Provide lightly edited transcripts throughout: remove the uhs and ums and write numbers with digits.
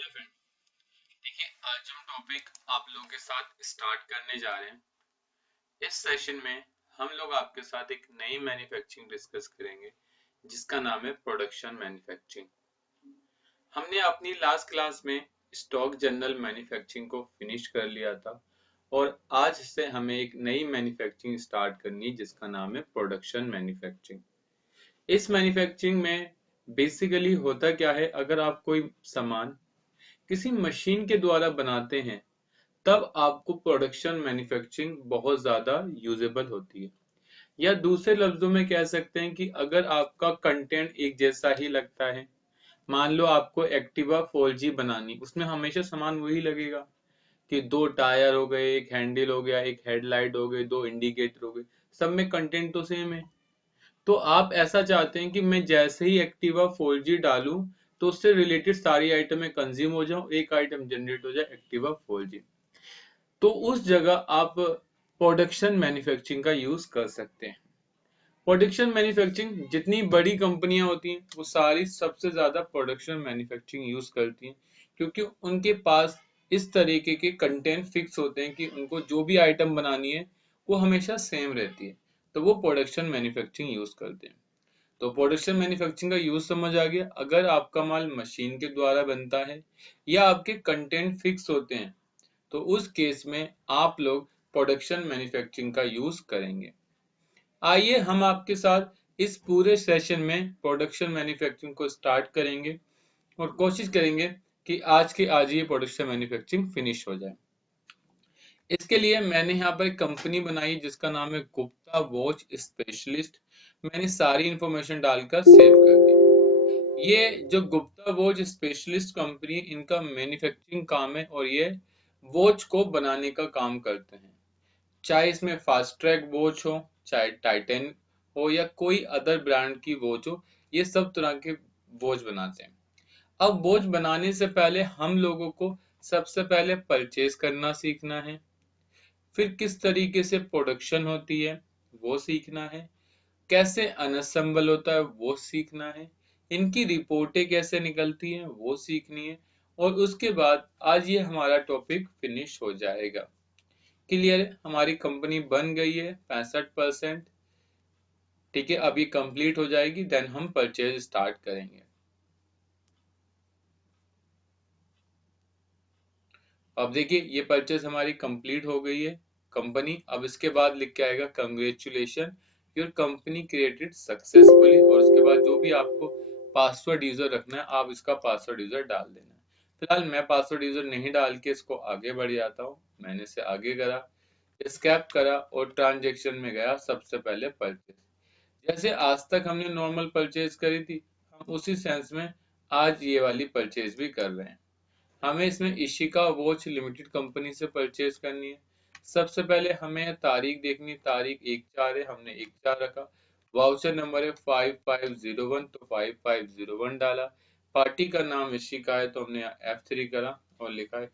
Hello friend. देखिए, आज हम टॉपिक आप लोगों के साथ स्टार्ट करने जा रहे हैं। इस सेशन में हम लोग आपके साथ एक नई मैन्युफैक्चरिंग डिस्कस करेंगे जिसका नाम है प्रोडक्शन मैन्युफैक्चरिंग। हमने अपनी लास्ट क्लास में स्टॉक जनरल मैन्युफैक्चरिंग को फिनिश कर लिया था और आज से हमें एक नई मैन्युफैक्चरिंग स्टार्ट करनी है जिसका नाम है प्रोडक्शन मैन्युफैक्चरिंग। इस मैन्युफैक्चरिंग में बेसिकली होता क्या है, अगर आप कोई सामान किसी मशीन के द्वारा बनाते हैं तब आपको प्रोडक्शन मैन्युफैक्चरिंग बहुत ज्यादा यूजेबल होती है। या दूसरे लफ्जों में कह सकते हैं कि अगर आपका कंटेंट एक जैसा ही लगता है, मान लो आपको एक्टिवा 4G बनानी, उसमें हमेशा सामान वही लगेगा कि दो टायर हो गए, एक हैंडल हो गया, एक हेडलाइट हो गई, दो इंडिकेटर हो गए, सब में कंटेंट तो सेम है। तो आप ऐसा चाहते हैं कि मैं जैसे ही एक्टिवा 4G डालूं तो उससे रिलेटेड सारी आइटमें कंज्यूम हो जाऊं, एक आइटम जनरेट हो जाए एक्टिवा 4G। तो उस जगह आप प्रोडक्शन मैन्युफैक्चरिंग का यूज कर सकते हैं। प्रोडक्शन मैन्युफैक्चरिंग जितनी बड़ी कंपनियां होती हैं वो सारी सबसे ज्यादा प्रोडक्शन मैन्युफैक्चरिंग यूज करती हैं, क्योंकि उनके पास इस तरीके के कंटेंट फिक्स होते हैं कि उनको जो भी आइटम बनानी है वो हमेशा सेम रहती है, तो वो प्रोडक्शन मैन्युफैक्चरिंग यूज करते हैं। तो प्रोडक्शन मैन्युफैक्चरिंग का यूज समझ आ गया। अगर आपका माल मशीन के द्वारा बनता है या आपके कंटेंट फिक्स होते हैं तो उस केस में आप लोग प्रोडक्शन मैन्युफैक्चरिंग का यूज करेंगे। आइए हम आपके साथ इस पूरे सेशन में प्रोडक्शन मैन्युफैक्चरिंग को स्टार्ट करेंगे और कोशिश करेंगे कि आज के आज ये प्रोडक्शन मैन्युफैक्चरिंग फिनिश हो जाए। इसके लिए मैंने यहाँ पर एक कंपनी बनाई जिसका नाम है गुप्ता वॉच स्पेशलिस्ट। मैंने सारी इंफॉर्मेशन डालकर सेव कर दी। ये जो गुप्ता वॉच स्पेशलिस्ट कंपनी, इनका मैन्युफैक्चरिंग काम है और ये वॉच को बनाने का काम करते हैं। चाहे इसमें फास्ट ट्रैक वॉच हो, चाहे टाइटन हो या कोई अदर ब्रांड की वॉच हो, ये सब तरह के वॉच बनाते हैं। अब वॉच बनाने से पहले हम लोगों को सबसे पहले परचेज करना सीखना है, फिर किस तरीके से प्रोडक्शन होती है वो सीखना है, कैसे अनअसेंबल होता है वो सीखना है, इनकी रिपोर्टें कैसे निकलती हैं वो सीखनी है, और उसके बाद आज ये हमारा टॉपिक फिनिश हो जाएगा। क्लियर है? हमारी कंपनी बन गई है 65%। ठीक है, अब ये कंप्लीट हो जाएगी देन हम परचेज स्टार्ट करेंगे। अब देखिए ये परचेज हमारी कंप्लीट हो गई है। कंपनी अब इसके बाद लिख के आएगा congratulation, your company created successfully, और उसके बाद जो भी आपको पासवर्ड यूजर रखना है आप इसका पासवर्ड यूजर डाल देना है। फिलहाल मैं पासवर्ड यूजर नहीं डाल के इसको आगे बढ़ जाता हूँ। मैंने इसे आगे करा, स्कैप करा और ट्रांजेक्शन में गया सबसे पहले परचेज। जैसे आज तक हमने नॉर्मल परचेज करी थी, हम उसी सेंस में आज ये वाली परचेज भी कर रहे हैं। हमें इसमें इशिका वॉच लिमिटेड कंपनी से परचेज करनी है। सबसे पहले हमें तारीख देखनी है, तारीख 1/4 है, हमने 1/4 रखा। वाउचर नंबर है 5501, तो 5501 डाला। पार्टी का नाम इशिका है तो हमने F3 करा और लिखा है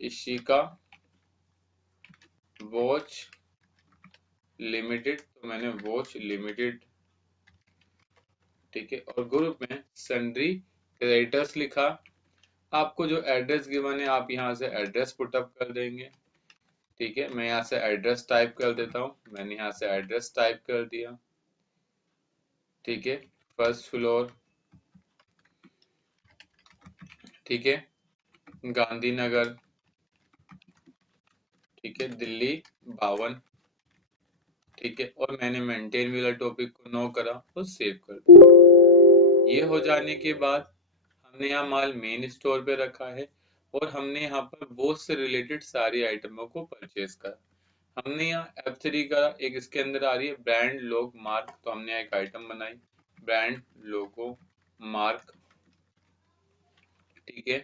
इशिका वॉच लिमिटेड, तो मैंने वॉच लिमिटेड। ठीक है, और ग्रुप में सन्ड्री क्रेडिटर्स लिखा। आपको जो एड्रेस गिवन है आप यहाँ से एड्रेस पुटअप कर देंगे। ठीक है, मैं यहाँ से एड्रेस टाइप कर देता हूँ। मैंने यहाँ से एड्रेस टाइप कर दिया। ठीक है, फर्स्ट फ्लोर, ठीक है, गांधीनगर, ठीक है, दिल्ली 52। ठीक है, और मैंने मेंटेन वाला टॉपिक को नो करा और सेव कर दिया। ये हो जाने के बाद हमने यहाँ माल मेन स्टोर पे रखा है और हमने यहाँ पर वॉच से रिलेटेड सारी आइटमों को परचेज करा। हमने यहाँ F3 का एक, इसके अंदर आ रही है ब्रांड लोग मार्क, तो हमने एक आइटम बनाई ब्रांड लोगो मार्क। ठीक है,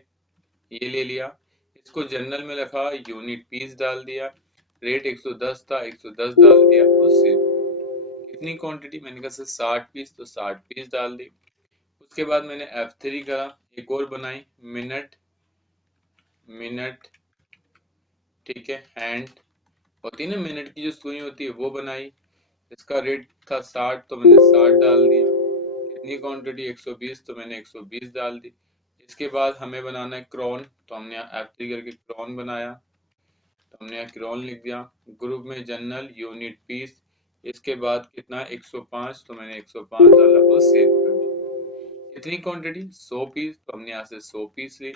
ये ले लिया। इसको जनरल में रखा, यूनिट पीस डाल दिया, रेट 110 था 110 डाल दिया और सेव। कितनी क्वांटिटी, मैंने कहा 60 पीस, तो 60 पीस डाल दी। उसके बाद मैंने F3 करा, एक और बनाई मिनट मिनट। ठीक है, हैंड होती है ना मिनट की जो सुई होती है वो बनाई। इसका रेट था 60, तो मैंने 60 डाल दिया। कितनी क्वांटिटी 120, तो मैंने 120 डाल दी। इसके बाद हमें बनाना है क्रोन, तो हमने यहाँ F3 करके क्रोन बनाया, तो हमने यहाँ क्रोन लिख दिया। ग्रुप में जनरल यूनिट पीस, इसके बाद कितना 105, तो मैंने 105 डाला और सेव कर दिया। कितनी क्वांटिटी 100 पीस, तो हमने यहाँ से 100 पीस ली।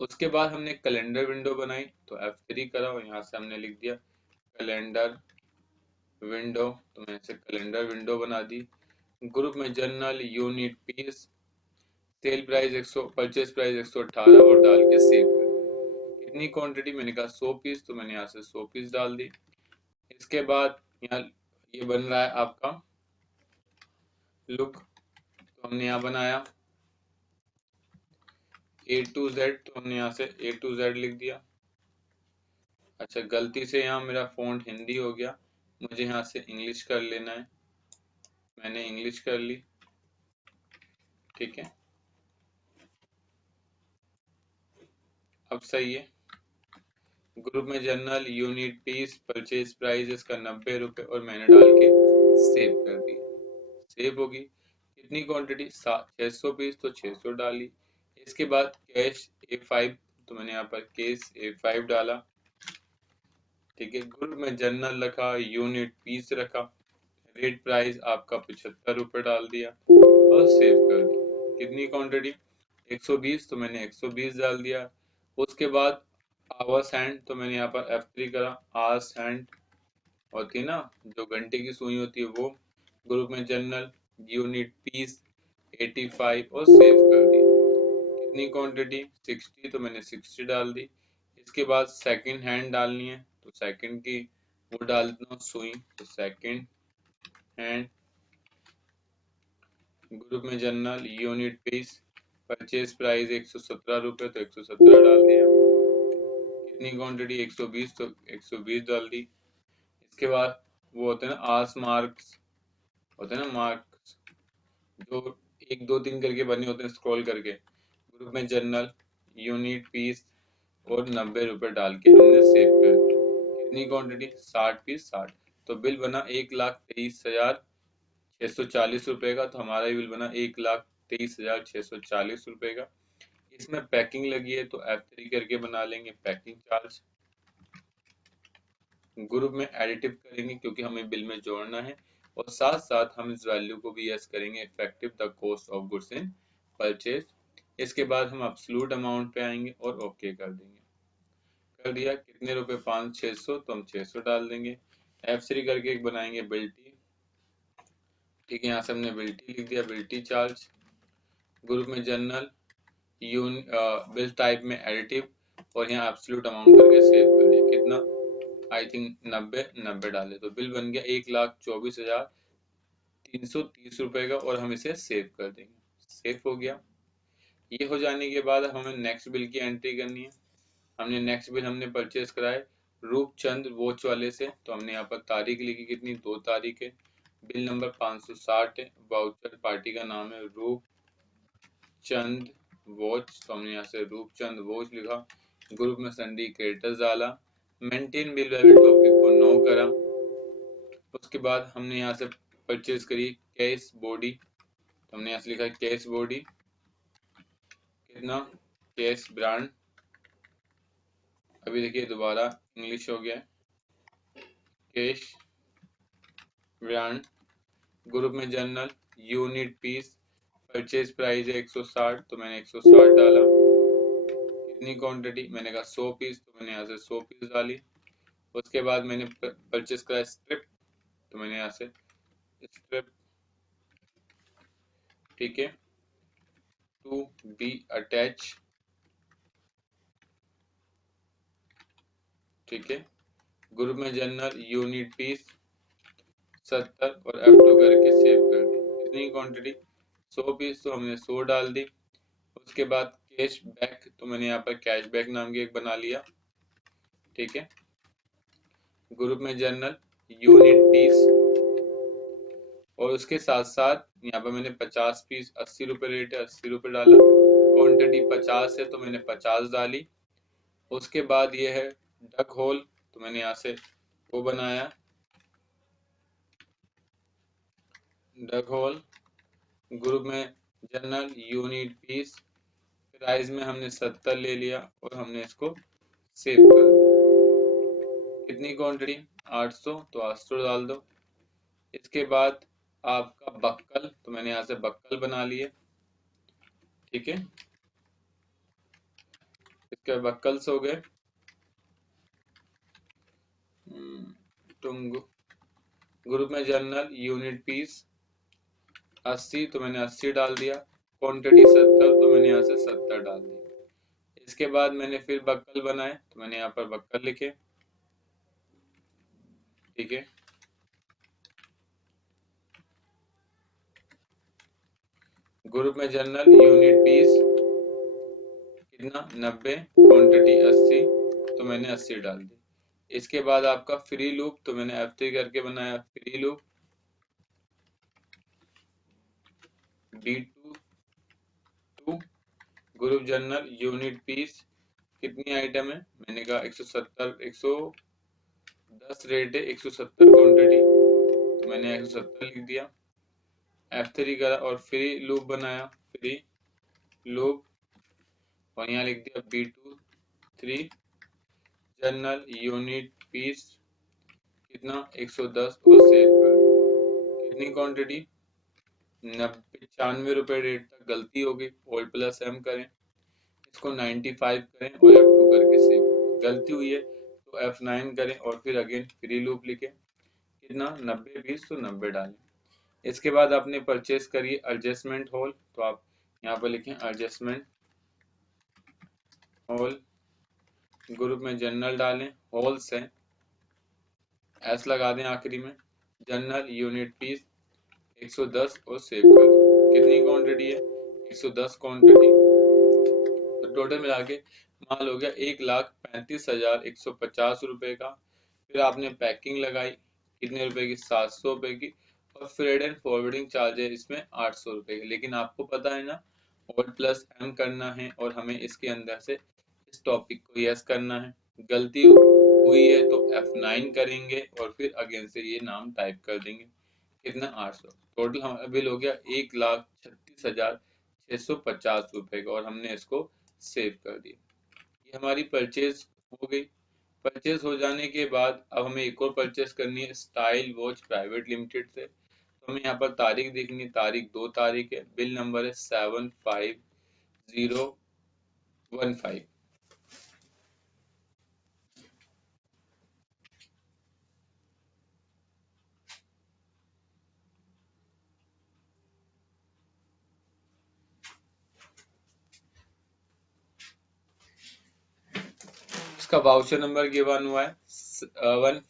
उसके बाद हमने कैलेंडर विंडो बनाई, तो F3 करा और यहाँ से हमने लिख दिया कैलेंडर विंडो, तो मैंने से कैलेंडर विंडो बना दी। ग्रुप में general unit piece, sale price 100, purchase price 118 और डाल के सेव कर। कितनी क्वांटिटी मैंने कहा 100 पीस, तो मैंने यहाँ से 100 पीस डाल दी। इसके बाद यहाँ ये बन रहा है आपका लुक, तो हमने यहाँ बनाया A to Z, तो हमने यहाँ से A to Z लिख दिया। अच्छा, गलती से यहाँ मेरा फॉन्ट हिंदी हो गया, मुझे यहाँ से इंग्लिश कर लेना है, मैंने इंग्लिश कर ली, ठीक है, अब सही है। ग्रुप में general unit piece, purchase price इसका 90 रुपए और मैंने डाल के सेव कर दिया। सेव होगी। कितनी क्वांटिटी 600 पीस, तो 600 डाली। इसके बाद कैश A5, तो मैंने यहाँ पर कैश A5 डाला, ठीक है। ग्रुप में जनरल रखा, यूनिट पीस रखा, रेट प्राइस आपका 75 रुपए डाल दिया और सेव कर दिया। कितनी क्वांटिटी 120, तो मैंने 120 डाल दिया। उसके बाद आवर्स हैंड, तो मैंने यहाँ पर F3 करा, आवर्स हैंड होती ना जो घंटे की सुई होती है वो। ग्रुप में जनरल यूनिट पीस 85 और सेव कर दी। कितनी क्वांटिटी 60, तो मैंने 60 डाल दी। इसके बाद सेकंड हैंड डालनी है, तो सेकंड की वो डाल दूँ सुई, तो सेकंड हैंड। ग्रुप में general unit piece, purchase price 117 रुपए, तो 117 डाल दिया। कितनी क्वांटिटी 120, तो 120 डाल दी। इसके बाद वो होते हैं ना आस मार्क्स, होते हैं ना मार्क्स जो 1 2 3 करके बने होते हैं स्क्रॉल करके। ग्रुप में जनरल यूनिट पीस और 90 रुपए डाल के हमने सेव कर दिया। कितनी क्वांटिटी 60 पीस 60, तो बिल बना 1,23,640 रुपए का, तो हमारा बिल बना 1,23,640 रुपए का। इसमें पैकिंग लगी है, तो F3 करके बना लेंगे पैकिंग चार्ज। ग्रुप में एडिटिव करेंगे क्योंकि हमें बिल में जोड़ना है, और साथ साथ हम इस वैल्यू को भी यस करेंगे, effective the cost of goods in purchase. इसके बाद हम एब्सोल्यूट अमाउंट पे आएंगे और ओके कर देंगे। कर दिया। कितने रुपए 600, तो हम 600 डाल देंगे। F3 करके एक बनाएंगे बिल्टी, ठीक है, यहाँ से हमने बिल्टी लिख दिया, बिल्टी चार्ज। ग्रुप में जनरल बिल टाइप में एडिटिव और यहाँ एब्सोल्यूट अमाउंट करके सेव कर दिया। कितना आई थिंक 90 डाले, तो बिल बन गया 1,24,330 रुपए का, और हम इसे सेव कर देंगे। सेव हो गया। ये हो जाने के बाद हमें नेक्स्ट बिल की एंट्री करनी है। हमने नेक्स्ट बिल हमने परचेज कराए रूपचंद वॉच वाले से, तो हमने यहाँ पर तारीख लिखी, कितनी 2 तारीख है। बिल नंबर 560 है, वाउचर पार्टी का नाम है रूपचंद वॉच, तो हमने यहाँ से रूपचंद वॉच लिखा। ग्रुप में संडी क्रेडिटर्स डाला, मेंटेन बिल वैल्यू टॉपिक को नो करा। उसके बाद हमने यहाँ से परचेज करी कैश बॉडी, तो हमने यहाँ से लिखा कैश बॉडी, कितना कैश ब्रांड, अभी देखिए दोबारा इंग्लिश हो गया, कैश ब्रांड। ग्रुप में general unit piece, purchase price है 160, तो मैंने 160 डाला। कितनी क्वांटिटी मैंने कहा 100 पीस, तो मैंने यहाँ से 100 पीस डाली। उसके बाद मैंने परचेज करा स्ट्रिप, तो मैंने यहाँ से स्ट्रिप, ठीक है, टू बी अटैच, ठीक है। ग्रुप में जनरल यूनिट पीस 70 और F2 करके सेव कर दी। कितनी क्वांटिटी 100 पीस, तो हमने 100 डाल दी। उसके बाद कैश बैक, तो मैंने यहाँ पर कैश बैक नाम की एक बना लिया, ठीक है। ग्रुप में जनरल यूनिट पीस, और उसके साथ साथ यहाँ पर मैंने 50 पीस 80 रुपए रेट है, 80 रुपए डाला। क्वांटिटी 50 है, तो मैंने 50 डाली। उसके बाद ये है डक होल, तो मैंने यहाँ से वो बनाया डक होल। ग्रुप में जनरल यूनिट पीस, प्राइस में हमने 70 ले लिया और हमने इसको सेव कर दिया। कितनी क्वांटिटी? 800, तो 800 डाल दो। इसके बाद आपका बक्कल, तो मैंने यहाँ से बक्कल बना लिए, ठीक है। इसके बक्कल्स हो गए। तुम ग्रुप में जनरल यूनिट पीस 80, तो मैंने 80 डाल दिया। क्वांटिटी 70, तो मैंने यहाँ से 70 डाल दी। इसके बाद मैंने फिर बक्कल बनाए, तो मैंने यहाँ पर बक्कल लिखे, ठीक है। ग्रुप में जनरल यूनिट पीस कितना? 90, क्वांटिटी 80, तो मैंने 80 डाल दी। इसके बाद आपका फ्री लूप, तो मैंने F3 करके बनाया free loop B2 2। Group general unit piece कितनी आइटम है? मैंने कहा 170, 110 रेट है, 170 क्वांटिटी, तो मैंने 170 लिख दिया। F3 करा और फ्री लूप बनाया, फ्री लूप, और यहाँ लिख दिया B2 3 जनरल यूनिट पीस कितना? 110 और सेव कर दिया। कितनी क्वांटिटी? 95 रुपए रेट तक। गलती हो गई, ओल्ड प्लस एम करें, इसको 95 करें और F2 करके सेव करें। गलती हुई है तो F9 करें और फिर अगेन फ्री लूप लिखें। कितना? 90 20, तो 90 डालें। इसके बाद आपने परचेस करिए एडजस्टमेंट होल, तो आप यहाँ पर लिखें एडजस्टमेंट होल। ग्रुप में जनरल डालें, होल्स है, एस लगा दें आखिरी में। जनरल यूनिट पीस 110 और सेव कर दें। कितनी क्वांटिटी है? 110 क्वांटिटी, तो टोटल मिला के माल हो गया 1,35,150 रुपए का। फिर आपने पैकिंग लगाई, कितने रुपए की? 700 रुपए की, और फ्रेड एंड फॉरवर्डिंग चार्ज है इसमें 800 रुपए की। लेकिन आपको पता है ना, ओल्ड प्लस एम करना है और हमें इसके अंदर से इस टॉपिक को यस करना है। गलती हुई है तो F9 करेंगे और फिर अगेन से ये नाम टाइप कर देंगे। कितना? 800। टोटल हमारा बिल हो गया 1,36,650 रुपए का, और हमने इसको सेव कर दिया। ये हमारी परचेज हो गई। परचेज हो जाने के बाद अब हमें एक और परचेज करनी है स्टाइल वॉच प्राइवेट लिमिटेड से। तो हमें यहाँ पर तारीख देखनी है, तारीख 2 तारीख है, बिल नंबर है 75015। इसका वाउचर नंबर गिवन हुआ है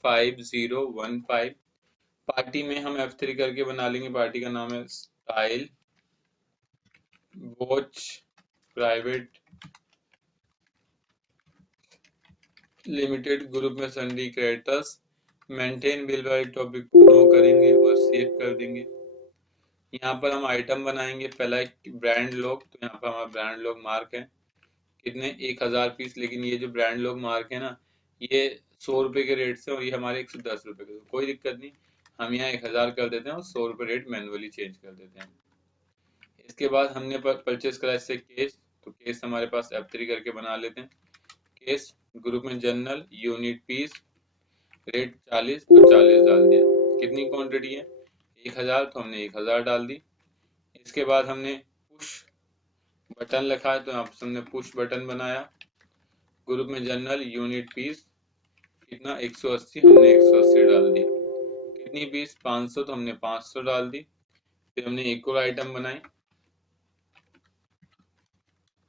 15015। पार्टी में हम F3 करके बना लेंगे, पार्टी का नाम है style watch private limited. Group में सन्डी क्रेडिटर्स। मेंटेन बिल वाले टॉपिक को नो करेंगे और सेव कर देंगे। यहाँ पर हम आइटम बनाएंगे, पहला एक ब्रांड लोग, तो यहाँ पर हमारा ब्रांड लोग मार्क है, कितने? 1000 पीस। लेकिन ये जो ब्रांड लोग मार्क है ना, ये 100 रुपए के रेट से, और ये हमारे 110 रुपए के, तो कोई दिक्कत नहीं, हम यहाँ 1000 कर देते हैं और 100 रुपए रेट मैनुअली चेंज कर देते हैं। इसके बाद हमने परचेज करा इससे केस, तो केस हमारे पास F3 करके बना लेते हैं। केस ग्रुप में जनरल यूनिट पीस रेट 40, तो 40 डाल दिया। कितनी क्वांटिटी है? 1000, तो हमने 1000 डाल दी। इसके बाद हमने पुश बटन लिखा है, तो यहाँ पर हमने पुश बटन बनाया। ग्रुप में जनरल यूनिट पीस कितना? 180, हमने 180 डाल दी। कितनी पीस? 500, तो हमने 500 डाल दी। फिर हमने एक और आइटम बनाई,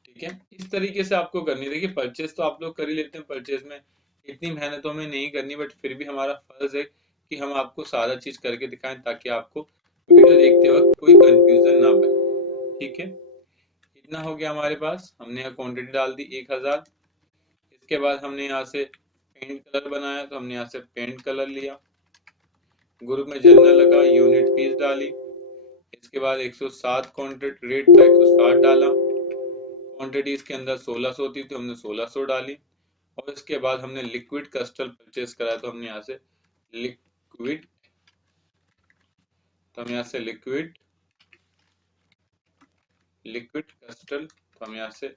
ठीक है। इस तरीके से आपको करनी है। देखिए परचेज तो आप लोग कर ही लेते हैं, परचेज में इतनी मेहनत तो हमें नहीं करनी, बट फिर भी हमारा फर्ज है कि हम आपको सारा चीज करके दिखाएं, ताकि आपको वीडियो देखते वक्त कोई कंफ्यूजन ना बने, ठीक है। इतना हो गया हमारे पास। हमने यहाँ क्वांटिटी डाल दी 1000। इसके बाद हमने यहाँ से पेंट कलर बनाया, तो हमने यहाँ से पेंट कलर लिया। ग्रुप में जनरल लगा, यूनिट पीस डाली। इसके बाद 107 क्वांटिटी रेट था, 160 डाला। क्वांटिटी इसके अंदर 1600 थी, तो हमने 1600 डाली। और इसके बाद हमने लिक्विड क्रिस्टल परचेज करा, तो हमने यहाँ से लिक्विड, तो हम यहाँ से लिक्विड क्रिस्टल, तो हम यहाँ से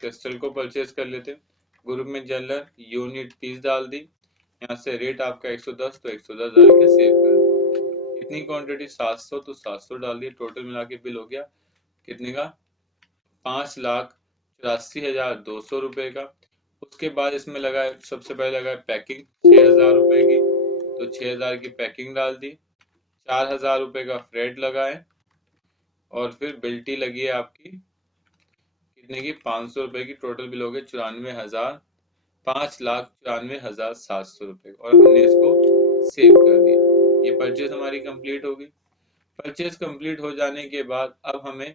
क्रिस्टल को परचेज कर लेते हैं। ग्रुप में जनरल यूनिट पीस डाल दी, यहाँ से रेट आपका 110 तो 110 डाल के सेव कर दिया। कितनी क्वांटिटी 700 तो 700 डाल दिया। टोटल मिला के बिल हो गया कितने का 5,84,200 रुपए का। उसके बाद इसमें लगा सबसे पहले लगा पैकिंग 6,000 रुपए की, तो 6,000 की पैकिंग डाल दी। 4,000 रुपए का फ्रेट लगाए और फिर बिल्टी लगी है आपकी कितने की 500 रुपए की। टोटल बिल हो गए 5,94,700 रुपए और हमने इसको सेव कर दिया। ये परचेज हमारी कंप्लीट होगी। परचेज कंप्लीट हो जाने के बाद अब हमें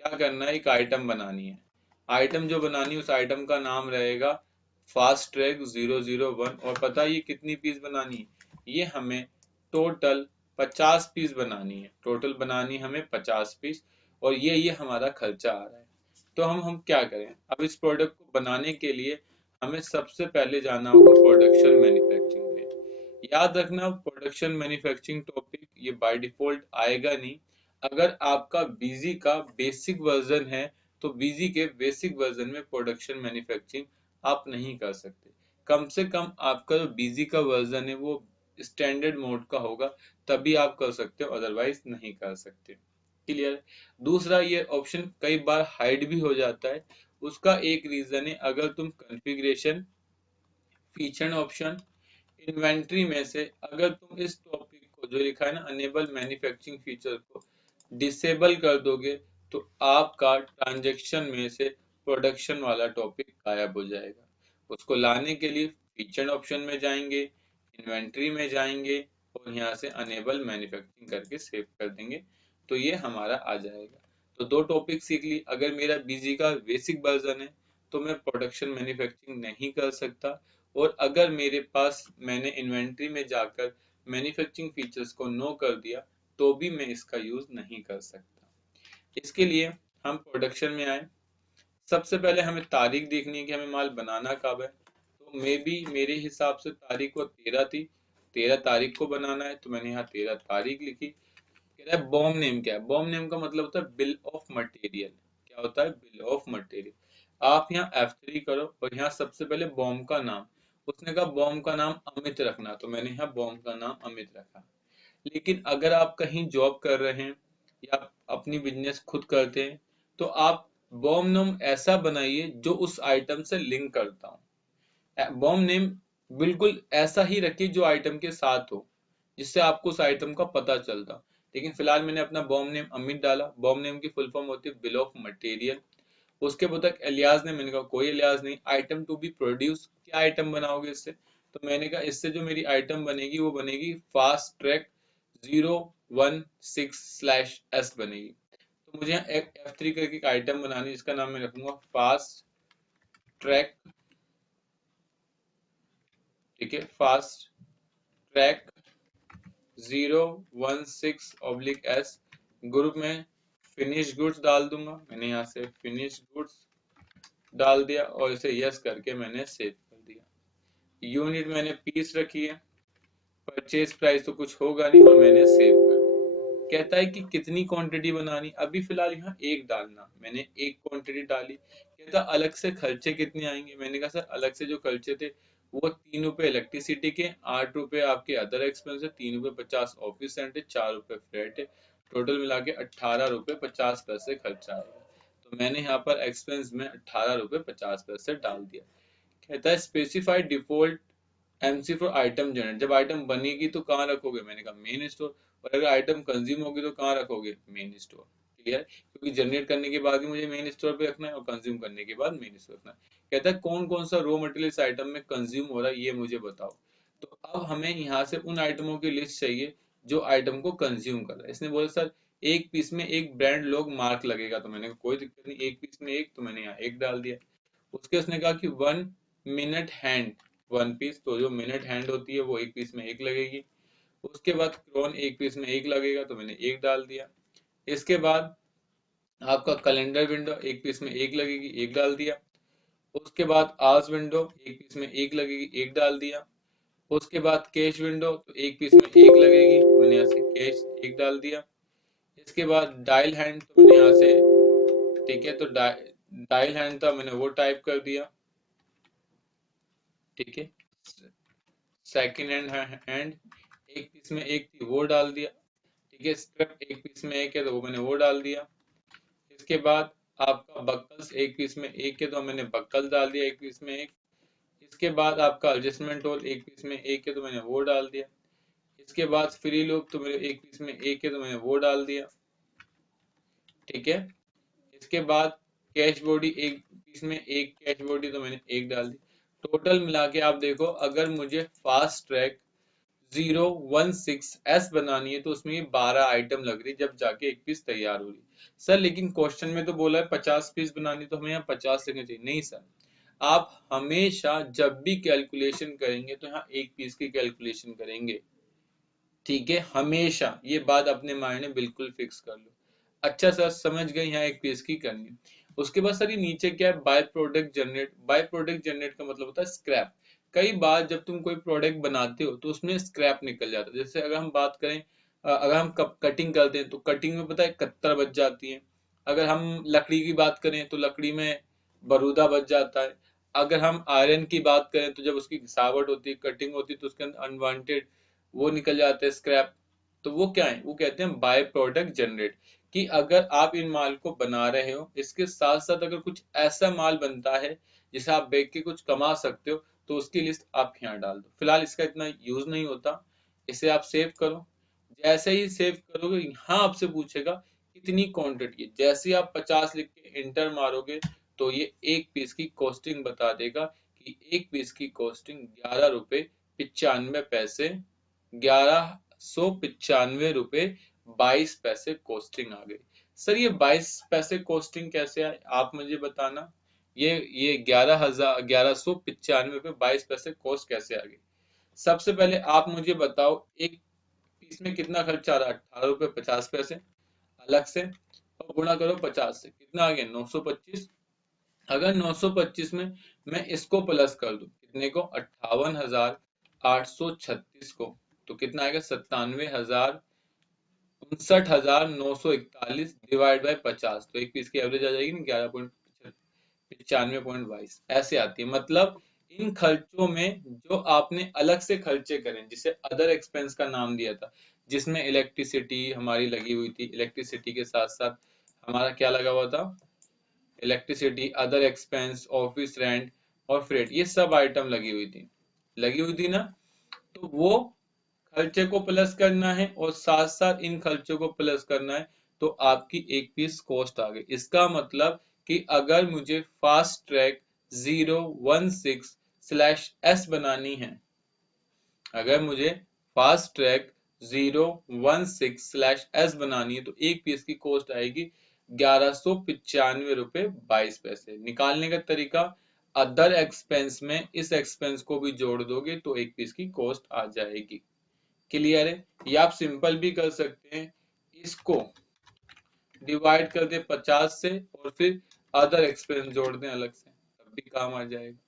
क्या करना है, एक आइटम बनानी है। आइटम जो बनानी है उस आइटम का नाम रहेगा फास्ट ट्रैक 001। और पता है ये कितनी पीस बनानी है, ये हमें टोटल 50 पीस बनानी है। टोटल बनानी हमें 50 पीस और ये हमारा खर्चा आ रहा है। तो हम क्या करें, अब इस प्रोडक्ट को बनाने के लिए हमें सबसे पहले जाना होगा प्रोडक्शन मैन्युफैक्चरिंग में। याद रखना प्रोडक्शन मैन्युफैक्चरिंग टॉपिक ये बाय डिफॉल्ट आएगा नहीं। अगर आपका बीजी का बेसिक वर्जन है तो बीजी के बेसिक वर्जन में प्रोडक्शन मैन्युफैक्चरिंग आप नहीं कर सकते। कम से कम आपका जो बीजी का वर्जन है वो स्टैंडर्ड मोड का होगा, तभी आप कर सकते हो, अदरवाइज नहीं कर सकते। क्लियर। दूसरा ये ऑप्शन कई बार हाइड भी हो जाता है। उसका एक रीजन है, अगर तुम कॉन्फ़िगरेशन फीचर ऑप्शन इन्वेंट्री में से अगर तुम इस टॉपिक को जो लिखा है ना अनेबल मैन्युफैक्चरिंग फीचर को डिसेबल कर दोगे तो आपका ट्रांजैक्शन में से प्रोडक्शन वाला टॉपिक गायब हो जाएगा। उसको लाने के लिए फीचर ऑप्शन में जाएंगे, इन्वेंट्री में जाएंगे और यहाँ से अनेबल मैन्युफैक्चरिंग करके सेव कर देंगे तो ये हमारा आ जाएगा। तो दो टॉपिक सीख ली। अगर मेरा बीजी का बेसिक वर्जन है तो मैं प्रोडक्शन मैन्युफैक्चरिंग नहीं कर सकता, और अगर मेरे पास मैंने इन्वेंट्री में जाकर मैन्युफैक्चरिंग फीचर्स को नो कर दिया तो भी मैं इसका यूज नहीं कर सकता। इसके लिए हम प्रोडक्शन में आए। सबसे पहले हमें तारीख देखनी है कि हमें माल बनाना कब है। तो मेरे हिसाब से तारीख वो 13 थी, 13 तारीख को बनाना है तो मैंने यहाँ 13 तारीख लिखी। कह रहा है बॉम नेम क्या है, बॉम नेम का मतलब होता है बिल ऑफ मटेरियल। क्या होता है, बिल ऑफ मटेरियल। आप यहाँ F3 करो और यहाँ सबसे पहले बॉम का नाम, उसने कहा बॉम का नाम अमित रखना तो मैंने यहाँ बॉम का नाम अमित रखा। लेकिन अगर आप कहीं जॉब कर रहे हैं या अपनी बिजनेस खुद करते हैं तो आप बॉम नेम ऐसा बनाइए जो उस आइटम से लिंक करता हो। बॉम नेम बिल्कुल ऐसा ही रखिए जो आइटम के साथ हो, जिससे आपको उस आइटम का पता चलता। लेकिन फिलहाल मैंने अपना बॉम नेम अमित डाला। बॉम नेम की फुल फॉर्म होती है बिल ऑफ मटेरियल। उसके बाद तक एलियास ने, मैंने कहा कोई एलियास नहीं, आइटम टू बी प्रोड्यूस। क्या आइटम बनाओगे इससे, तो मैंने कहा इससे जो मेरी आइटम बनेगी वो बनेगी फास्ट ट्रैक 016/S बनेगी। तो मुझे यहाँ F3 करके एक आइटम बनानी है, इसका नाम मैं रखूंगा फास्ट ट्रैक। ठीक है, फास्ट ट्रैक 016/S। ग्रुप में फिनिश गुड्स डाल दूंगा। मैंने यहाँ से फिनिश गुड्स डाल दिया और इसे यस करके मैंने सेव कर दिया। यूनिट मैंने पीस रखी है, परचेज प्राइस तो कुछ होगा नहीं और मैंने सेव कर दिया। कहता है कि कितनी क्वांटिटी बनानी, अभी फिलहाल यहाँ एक डालना, मैंने एक क्वांटिटी डाली। कहता अलग से खर्चे कितने आएंगे, मैंने कहा सर अलग से जो खर्चे थे वो 3 रुपए इलेक्ट्रिसिटी के, 8 रुपए आपके अदर एक्सपेंस है, 3 रुपए 50 ऑफिस रेंट है, 4 रुपए फ्लैट है। टोटल मिला के 18 रुपए 50 पैसे खर्चा आएगा। तो मैंने यहाँ पर एक्सपेंस में 18 रुपए 50 पैसे डाल दिया। कहता है specified default MC for item generate. जब आइटम बनेगी तो कहाँ रखोगे, मैंने कहा मेन स्टोर। और अगर आइटम कंज्यूम होगी तो कहाँ रखोगे, मेन स्टोर। क्लियर, क्योंकि जनरेट करने के बाद भी मुझे मेन स्टोर पे रखना है और कंज्यूम करने के बाद मेन स्टोर रखना है। कहता है कौन कौन सा रॉ मटेरियल इस आइटम में कंज्यूम हो रहा है ये मुझे बताओ। तो अब हमें यहाँ से उन आइटमों की लिस्ट चाहिए जो आइटम को कंज्यूम कर रहा है। इसने बोला सर एक पीस में एक ब्रांड लोग मार्क लगेगा, तो मैंने कहा कोई दिक्कत नहीं, एक पीस में एक, तो मैंने यहाँ एक डाल दिया। उसके उसने कहा कि 1 मिनट हैंड 1 पीस, तो जो मिनट हैंड होती है वो एक पीस में एक लगेगी। उसके बाद क्रोन एक पीस में एक लगेगा तो मैंने एक डाल दिया। इसके बाद आपका कैलेंडर विंडो एक पीस में एक लगेगी, एक डाल दिया। उसके बाद आवर्स विंडो एक पीस में एक लगेगी, एक डाल दिया। उसके बाद कैश विंडो तो एक पीस में एक लगेगी, मैंने यहाँ से कैश एक डाल दिया। इसके बाद डायल हैंड तो मैंने यहाँ से, ठीक है, तो डायल हैंड था मैंने वो टाइप कर दिया, ठीक है। सेकंड हैंड एक पीस में एक थी वो डाल दिया, ठीक है। स्ट्रिप एक पीस में एक है तो वो मैंने वो डाल दिया। इसके बाद आपका बक्कल्स एक पीस में एक है तो मैंने बक्कल डाल दिया एक पीस में एक। इसके बाद आपका एडजस्टमेंट होल एक पीस में एक है तो मैंने वो डाल दिया। इसके बाद फ्री लूप तो मेरे एक पीस में एक है तो मैंने वो डाल दिया, ठीक है। इसके बाद कैश बॉडी एक पीस में एक कैश बॉडी तो मैंने एक डाल दी। टोटल मिला के आप देखो, अगर मुझे फास्ट ट्रैक 016S बनानी है तो उसमें ये 12 आइटम लग रही जब जाके एक पीस तैयार हो रही। सर लेकिन क्वेश्चन में तो बोला है 50 पीस बनानी, तो हमें यहाँ 50 लिखना चाहिए। नहीं सर, आप हमेशा जब भी कैलकुलेशन करेंगे तो यहाँ एक पीस की कैलकुलेशन करेंगे, ठीक है। हमेशा ये बात अपने माइंड में बिल्कुल फिक्स कर लो। अच्छा सर समझ गए, यहाँ एक पीस की करनी है। उसके बाद सर ये नीचे क्या है, by product generate. By product generate का मतलब होता है स्क्रैप। कई बार जब तुम कोई प्रोडक्ट बनाते हो तो उसमें स्क्रैप निकल जाता है। जैसे अगर हम बात करें, अगर हम कटिंग करते हैं तो कटिंग में पता है कत्तर बच जाती है। अगर हम लकड़ी की बात करें तो लकड़ी में बरूदा बच जाता है। अगर हम आयरन की बात करें तो जब उसकी घिसावट होती है, कटिंग होती है, तो उसके अंदर अनवांटेड वो निकल जाते हैं स्क्रैप। तो वो क्या है, वो कहते हैं बाय प्रोडक्ट जनरेट। कि अगर आप इन माल को बना रहे हो, इसके साथ साथ अगर कुछ ऐसा माल बनता है जिसे आप बेच के कुछ कमा सकते हो, तो उसकी लिस्ट आप यहाँ डाल दो। फिलहाल इसका इतना यूज नहीं होता, इसे आप सेव करो। जैसे ही सेव करोगे यहाँ आपसे पूछेगा कितनी क्वांटिटी है। जैसे ही आप 50 लिख के इंटर मारोगे तो ये एक पीस की कॉस्टिंग बता देगा कि एक पीस की कॉस्टिंग 11 रुपए 95 पैसे, 1195 रुपए 22 पैसे कॉस्टिंग आ गई। सर ये 22 पैसे कॉस्टिंग कैसे आए, आप मुझे बताना। ये 11,995 रुपए 22 पैसे कॉस्ट कैसे आ गई। सबसे पहले आप मुझे बताओ, एक इसमें कितना खर्चा आ रहा है, 18 रुपए 50 पैसे अलग से, और गुणा करो 50 से, कितना आ गया 925। अगर 925 में मैं इसको प्लस कर दूं, कितने को, 58,836 को, तो कितना आएगा 97,59,941 डिवाइड बाय 50, तो एक पीस की एवरेज आ जाएगी ना 11.95 ऐसे आती है। मतलब इन खर्चों में जो आपने अलग से खर्चे करें, जिसे अदर एक्सपेंस का नाम दिया था, जिसमें इलेक्ट्रिसिटी हमारी लगी हुई थी, इलेक्ट्रिसिटी के साथ साथ हमारा क्या लगा हुआ था, electricity, other expense, office rent और फ्रेट, ये सब आइटम लगी हुई थी ना। तो वो खर्चे को प्लस करना है और साथ साथ इन खर्चों को प्लस करना है, तो आपकी एक पीस कॉस्ट आ गई। इसका मतलब कि अगर मुझे फास्ट ट्रैक 016/S बनानी है, अगर मुझे फास्ट ट्रैक 016/S बनानी है तो एक पीस की कॉस्ट आएगी 1195 रुपए 22 पैसे। निकालने का तरीका, अदर एक्सपेंस में इस एक्सपेंस को भी जोड़ दोगे तो एक पीस की कॉस्ट आ जाएगी। क्लियर है। या आप सिंपल भी कर सकते हैं, इसको डिवाइड कर दे 50 से और फिर अदर एक्सपेंस जोड़ दें अलग से, तब भी काम आ जाएगा।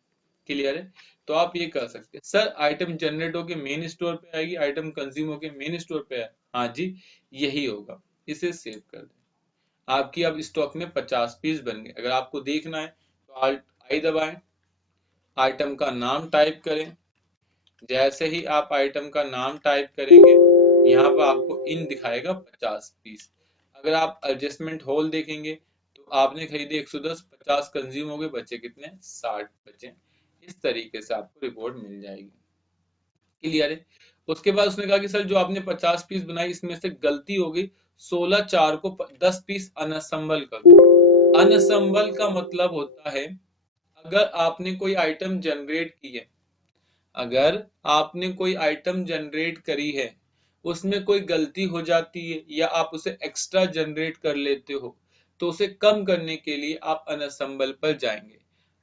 क्लियर है। तो आप ये कर सकते हैं। सर आइटम जनरेट होके मेन स्टोर पे आएगी, आइटम कंज्यूम होके मेन स्टोर पे है, हाँ जी यही होगा। इसे सेव कर दें। आपकी अब स्टॉक में 50 पीस बन गए। अगर आपको देखना है तो Alt I दबाएं, आइटम का नाम टाइप करें। जैसे ही आप आइटम का नाम टाइप करेंगे, यहाँ पर आपको इन दिखाएगा 50 पीस। अगर आप एडजस्टमेंट होल देखेंगे तो आपने खरीदे 110, 50 कंज्यूम हो गए, बचे कितने, 60 बचे। इस तरीके से आपको रिपोर्ट मिल जाएगी। क्लियर है। उसके बाद उसने कहा कि सर जो आपने 50 पीस बनाई इसमें से गलती हो गई, 16/4 को 10 पीस अनअसेंबल कर दो। अनअसेंबल का मतलब होता है, अगर आपने कोई आइटम जनरेट की है, अगर आपने कोई आइटम जनरेट करी है, उसमें कोई गलती हो जाती है या आप उसे एक्स्ट्रा जनरेट कर लेते हो, तो उसे कम करने के लिए आप अनअसेंबल पर जाएंगे।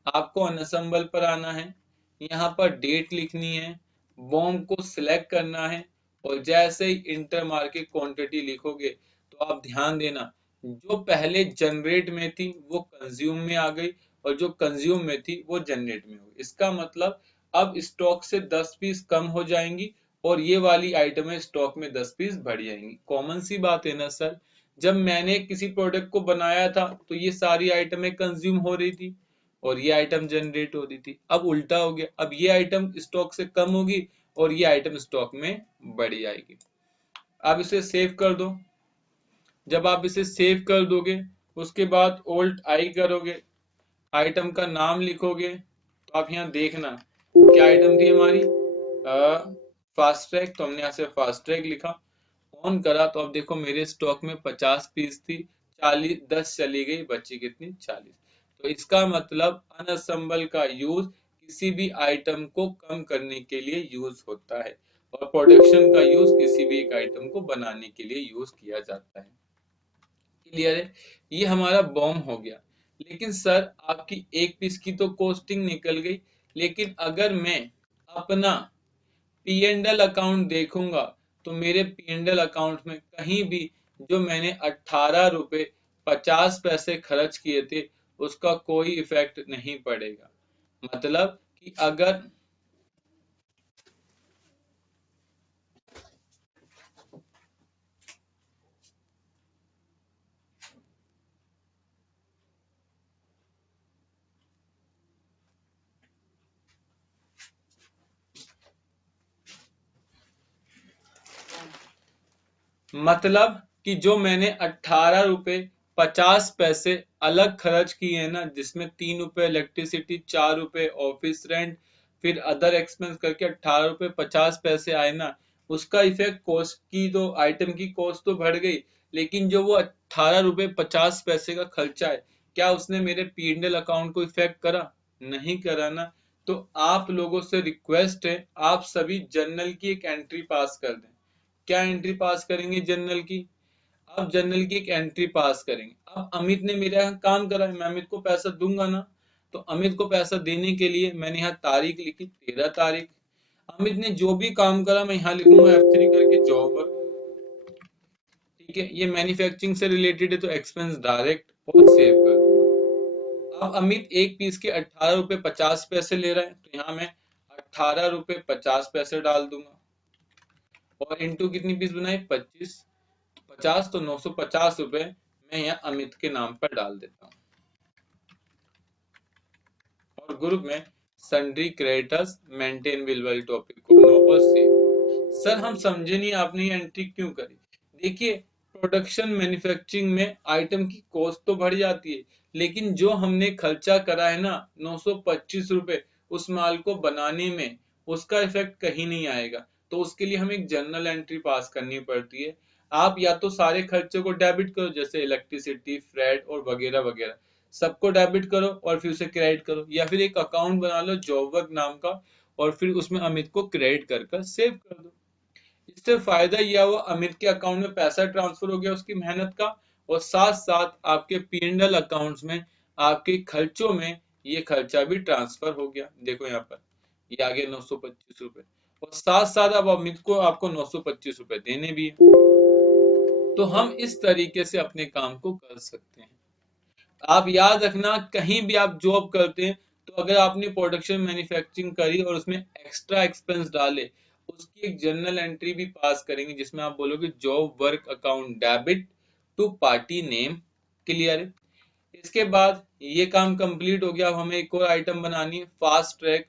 आपको अनअसेंबल पर आना है, यहाँ पर डेट लिखनी है, बॉम्ब को सिलेक्ट करना है, और जैसे ही इंटर मार के क्वांटिटी लिखोगे तो आप ध्यान देना, जो पहले जनरेट में थी वो कंज्यूम में आ गई और जो कंज्यूम में थी वो जनरेट में हो गई। इसका मतलब अब स्टॉक से 10 पीस कम हो जाएंगी और ये वाली आइटमें स्टॉक में 10 पीस बढ़ जाएंगी। कॉमन सी बात है ना सर। जब मैंने किसी प्रोडक्ट को बनाया था तो ये सारी आइटमें कंज्यूम हो रही थी और ये आइटम जनरेट हो रही थी। अब उल्टा हो गया, अब ये आइटम स्टॉक से कम होगी और ये आइटम स्टॉक में बढ़ जाएगी। आप इसे सेव कर दो। जब आप इसे सेव कर दोगे उसके बाद ओल्ट आई करोगे, आइटम का नाम लिखोगे, तो आप यहाँ देखना क्या आइटम थी हमारी, फास्ट ट्रैक, तो हमने यहाँ से फास्ट ट्रैक लिखा। ऑन करा तो अब देखो मेरे स्टॉक में 50 पीस थी, 40 10 चली गई, बची कितनी 40। तो इसका मतलब अनअसेंबल का यूज किसी भी आइटम को कम करने के लिए यूज होता है और प्रोडक्शन का यूज किसी भी एक आइटम को बनाने के लिए यूज किया जाता है। क्लियर है? ये हमारा बॉम्ब हो गया। लेकिन सर आपकी एक पीस की तो कॉस्टिंग निकल गई, लेकिन अगर मैं अपना पी एंड एल अकाउंट देखूंगा तो मेरे पी एंड एल अकाउंट में कहीं भी जो मैंने 18 रुपए 50 पैसे खर्च किए थे उसका कोई इफेक्ट नहीं पड़ेगा। मतलब कि अगर मतलब कि जो मैंने 18 रुपए 50 पैसे अलग खर्च किए हैं ना, जिसमें 3 रुपए इलेक्ट्रिसिटी, 4 रुपए ऑफिस रेंट, फिर अदर एक्सपेंस करके 18 रुपए 50 पैसे आए ना, उसका इफेक्ट कॉस्ट की, तो आइटम की कॉस्ट तो बढ़ गई, लेकिन जो वो 18 रुपए 50 पैसे का खर्चा है, क्या उसने मेरे पी&एल अकाउंट को इफेक्ट करा? नहीं करा ना। तो आप लोगों से रिक्वेस्ट है, आप सभी जर्नल की एक एंट्री पास कर दें। क्या एंट्री पास करेंगे जर्नल की? अब जर्नल की एक एंट्री पास करेंगे। अब अमित ने मेरे यहाँ काम करा है, मैं अमित को पैसा दूंगा ना, तो अमित को पैसा देने के लिए मैंने यहाँ तारीख लिखी 13 तारीख। अमित ने जो भी काम करा मैं यहाँ लिखूंगा F3 करके जॉब वर्क। ठीक है, ये मैन्युफैक्चरिंग से रिलेटेड है तो एक्सपेंस डायरेक्ट और सेव कर दूंगा। अब अमित एक पीस के 18 रुपए 50 पैसे ले रहा है तो यहाँ मैं 18 रुपए 50 पैसे डाल दूंगा और इनटू कितनी पीस बनाई 25, 50 तो 950 रुपए मैं यहाँ अमित के नाम पर डाल देता हूँ और ग्रुप में सन्ड्री क्रेडिटर्स मेंटेन बिल वाली टॉपिक को नो और सेव। सर हम समझे नहीं आपने ये एंट्री क्यों करी? देखिए, प्रोडक्शन मैन्युफैक्चरिंग में आइटम की कॉस्ट तो बढ़ जाती है, लेकिन जो हमने खर्चा करा है ना 925 रुपए उस माल को बनाने में, उसका इफेक्ट कहीं नहीं आएगा। तो उसके लिए हमें एक जर्नल एंट्री पास करनी पड़ती है। आप या तो सारे खर्चे को डेबिट करो, जैसे इलेक्ट्रिसिटी, फ्रेट और वगैरह वगैरह, सबको डेबिट करो और फिर उसे क्रेडिट करो, या फिर एक अकाउंट बना लो जॉब वर्क नाम का और फिर उसमें अमित को क्रेडिट कर सेव कर दो। इससे फायदा यह हुआ, अमित के अकाउंट में पैसा ट्रांसफर हो गया उसकी मेहनत का, और साथ साथ आपके पी&एल अकाउंट्स में आपके खर्चों में ये खर्चा भी ट्रांसफर हो गया। देखो यहाँ पर ये आ गया 925 रुपए, और साथ साथ अब अमित को आपको 925 रुपए देने भी है। तो हम इस तरीके से अपने काम को कर सकते हैं। आप याद रखना, कहीं भी आप जॉब करते हैं तो अगर आपने प्रोडक्शन मैन्युफैक्चरिंग करी और उसमें एक्स्ट्रा एक्सपेंस डाले, उसकी एक जर्नल एंट्री भी पास करेंगे जिसमें आप बोलोगे job work account debit to party name. Clear है? इसके बाद ये काम कंप्लीट हो गया। अब हमें एक और आइटम बनानी है, फास्ट ट्रैक